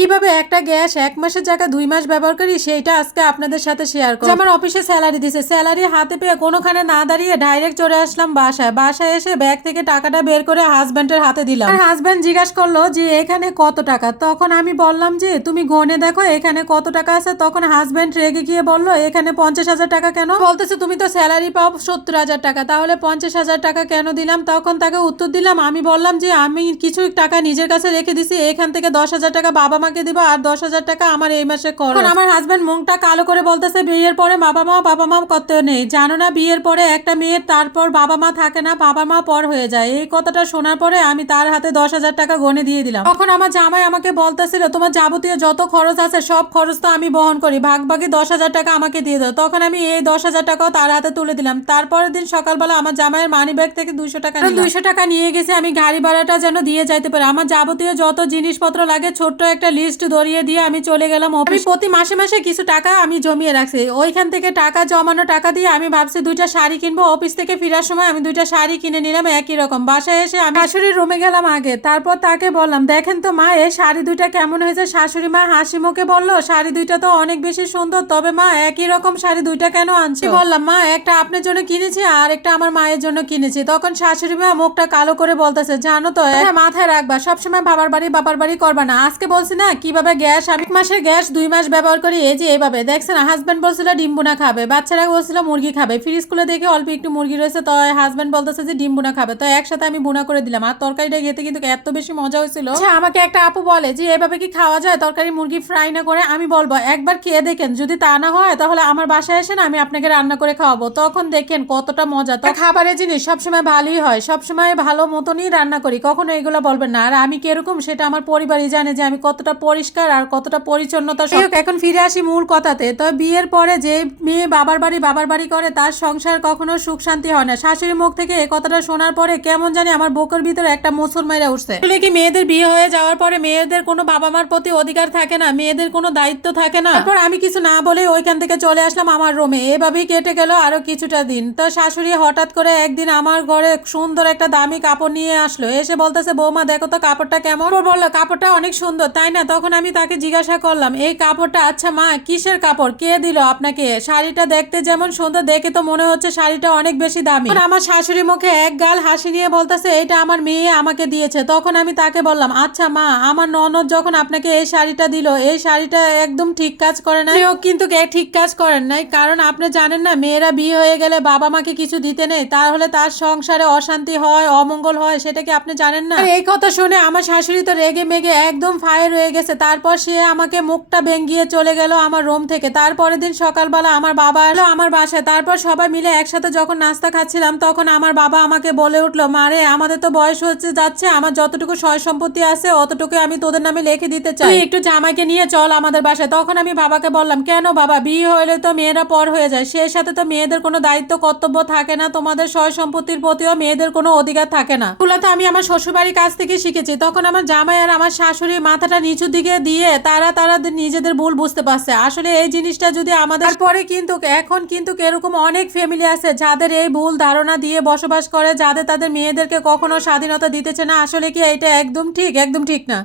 কীভাবে একটা গ্যাস এক মাসের জায়গা দুই মাস ব্যবহার করি সেইটা আজকে আপনাদের সাথে শেয়ার করব। আমার অফিসে স্যালারি দিছে স্যালারি হাতে পেয়ে কোনোখানে না দাঁড়িয়ে ডাইরেক্ট চলে আসলাম বাসায়। বাসায় এসে ব্যাগ থেকে টাকাটা বের করে হাজব্যান্ডের হাতে দিলাম। আর হাজব্যান্ড জিজ্ঞাসা করল যে এখানে কত টাকা? তখন আমি বললাম যে তুমি গনে দেখো এখানে কত টাকা আছে? তখন হাজব্যান্ড রেগে গিয়ে বলল এখানে পঞ্চাশ হাজার টাকা কেন? বলতেছে তুমি তো স্যালারি পাও সত্তর হাজার টাকা তাহলে পঞ্চাশ হাজার টাকা কেন দিলাম? তখন তাকে উত্তর দিলাম আমি বললাম যে আমি কিছু টাকা নিজের কাছে রেখে দিছি এখান থেকে দশ হাজার টাকা বাবা মাকে দিব আর দশ হাজার টাকা আমার এই মাসে এখন আমার হাজব্যান্ড মুখটা কালো করে বলতেছে বিয়ের পরে বাবা মা বাবা মা কত নেই। জানো না বিয়ের পরে একটা মেয়ের তারপর বাবা মা থাকে না বাবা মা পর হয়ে যায়। এই কথাটা শোনার পরে আমি তার হাতে দশ হাজার টাকা গনে দিয়ে দিলাম। তখন আমার জামাই আমাকে বলতেছিল তোমার যাবতীয় যত খরচ আছে সব খরচ তো আমি বহন করি। ভাগ ভাগে দশ হাজার টাকা আমাকে দিয়ে দাও। তখন আমি এই দশ হাজার টাকাও তার হাতে তুলে দিলাম। তারপরের দিন সকালবেলা আমার জামাইয়ের মানি ব্যাগ থেকে দুইশো টাকা দুইশো টাকা নিয়ে গেছে আমি গাড়ি ভাড়াটা যেন দিয়ে যাইতে পারি। আমার যাবতীয় যত জিনিসপত্র লাগে ছোট্ট একটা লিস্ট ধরিয়ে দিয়ে আমি চলে গেলাম অফিস। আমি প্রতি মাসে মাসে কিছু টাকা আমি জমিয়ে রাখছি। ওইখান থেকে টাকা জমানো টাকা দিয়ে আমি ভাবছি দুইটা শাড়ি কিনবো। অফিস থেকে ফেরার সময় আমি দুইটা শাড়ি কিনে নিলাম একই রকম। বাসায় এসে আমি শাশুড়ির রুমে গেলাম আগে। তারপর তাকে বললাম দেখেন তো মা এই শাড়ি দুইটা কেমন হয়েছে? শাশুড়ি মা হাসি মুখে বলল শাড়ি দুইটা তো অনেক বেশি সুন্দর তবে মা একই রকম শাড়ি দুইটা কেন আনছি? বললাম মা একটা আপনার জন্য কিনেছি আর একটা আমার মায়ের জন্য কিনেছি। তখন শাশুড়ি মা মুখটা কালো করে বলতেছে জানো তো মাথায় রাখবা সবসময় বাবার বাড়ি বাবার বাড়ি করবা না। আজকে বলছি না কীভাবে গ্যাস? আমি মাসের গ্যাস দুই মাস ব্যবহার করি এই যে এইভাবে। দেখছেন হাজব্যান্ড বলছিল ডিম বোনা খাবে বাচ্চারা বলছিল মুরগি খাবে। ফ্রিজ খুলে দেখে অল্প একটু মুরগি রয়েছে তো হাজব্যান্ড বলতেছে যে ডিম বোনা খাবে। তো একসাথে আমি বোনা করে দিলাম। আর তরকারিটা খেতে কিন্তু এত বেশি মজা হয়েছিল। আচ্ছা, আমাকে একটা আপু বলে যে এভাবে কি খাওয়া যায়? তরকারি মুরগি ফ্রাই না করে? আমি বলব একবার খেয়ে দেখেন যদি তা না হয় তাহলে আমার বাসায় এসে না আমি আপনাকে রান্না করে খাওয়াবো। তখন দেখেন কতটা মজা। তো খাবারের জিনিস সবসময় ভালোই হয়। সবসময় ভালো মতনই রান্না করি। কখনো এগুলো বলবেন না। আর আমি কীরকম সেটা আমার পরিবারই জানে যে আমি কতটা পরিষ্কার আর কতটা পরিচ্ছন্নতা এখন ফিরে আসি মূল কথাতে। তো বিয়ের পরে যে মেয়ে বাবার বাড়ি বাবার বাড়ি করে, তার সংসার কখনো সুখ শান্তি হয় না। শাশুড়ি মুখ থেকে এই কথাটা শোনার পরে কেমন জানি আমার বুকের ভিতরে একটা মোচর মেরে উঠছে। কি মেয়েদের বিয়ে হয়ে যাওয়ার পরে মেয়েদের কোনো বাবা মার প্রতি অধিকার থাকে না? মেয়েদের কোনো দায়িত্ব থাকে না? তারপর আমি কিছু না বলে ওইখান থেকে চলে আসলাম আমার রুমে। এভাবেই কেটে গেল আরও কিছুটা দিন। তো শাশুড়ি হঠাৎ করে একদিন আমার ঘরে সুন্দর একটা দামি কাপড় নিয়ে আসলো। এসে বলতেছে, বৌমা, দেখো তো কাপড়টা কেমন? বলল, কাপড়টা অনেক সুন্দর, তাই না? তখন আমি তাকে জিজ্ঞাসা করলাম, এই কাপড়টা আচ্ছা মা, কিসের কাপড়? কে দিল আপনাকে? শাড়িটা দেখতে যেমন সুন্দর, দেখে তো মনে হচ্ছে শাড়িটা অনেক বেশি দামি। আমার শাশুড়ি মুখে এক গাল হাসি নিয়ে বলতেছে এটা আমার মেয়ে আমাকে দিয়েছে। তখন আমি তাকে বললাম আচ্ছা মা, আমার ননদ যখন আপনাকে এই শাড়িটা দিল, এই শাড়িটা একদম ঠিক কাজ করে ও কিন্তু ঠিক কাজ করেন নাই, কারণ আপনি জানেন না, মেয়েরা বিয়ে হয়ে গেলে বাবা মাকে কিছু দিতে নেই, তাহলে তার সংসারে অশান্তি হয়, অমঙ্গল হয়, সেটা কি আপনি জানেন না? এই কথা শুনে আমার শাশুড়ি তো রেগে মেগে একদম ফায়ার হয়ে গেছে। তারপর সে আমাকে মুখটা ভেঙ্গিয়ে চলে গেল আমার রুম থেকে। তারপরের দিন সকালবেলা আমার বাবা এলো আমার বাসায়। তারপর সবাই মিলে একসাথে যখন নাস্তা খাচ্ছিলাম, তখন আমার বাবা আমাকে বলে উঠল মারে আমাদের তো বয়স হচ্ছে যাচ্ছে, আমার যতটুকু সয় সম্পত্তি আছে অতটুকু আমি তোদের নামে লিখে দিতে চাই। একটু জামাইকে নিয়ে চল আমাদের বাসায়। তখন আমি বাবাকে বললাম, কেন বাবা, বিয়ে হলে তো মেয়েরা পর হয়ে যায়। সে সাথে তো মেয়েদের কোনো দায়িত্ব, কর্তব্য থাকে না। তোমাদের সয় সম্পত্তির প্রতিও মেয়েদের কোনো অধিকার থাকে না। তো আমি আমার শ্বশুরবাড়ির কাছ থেকে শিখেছি। তখন আমার জামাই আর আমার শাশুড়ি মাথাটা নিচু দিকে দিয়ে তারা তারা নিজেদের ভুল বুঝতে পারছে। আসলে এই জিনিসটা যদি আমাদের পরে কিন্তু এখন কিন্তু এরকম অনেক ফ্যামিলি আছে যাদের এই ভুল ধারণা দিয়ে বসবাস করে, যাদের তাদের মেয়েদেরকে কখনো স্বাধীনতা দিতেছে না। আসলে কি এটা একদম ঠিক? একদম ঠিক না।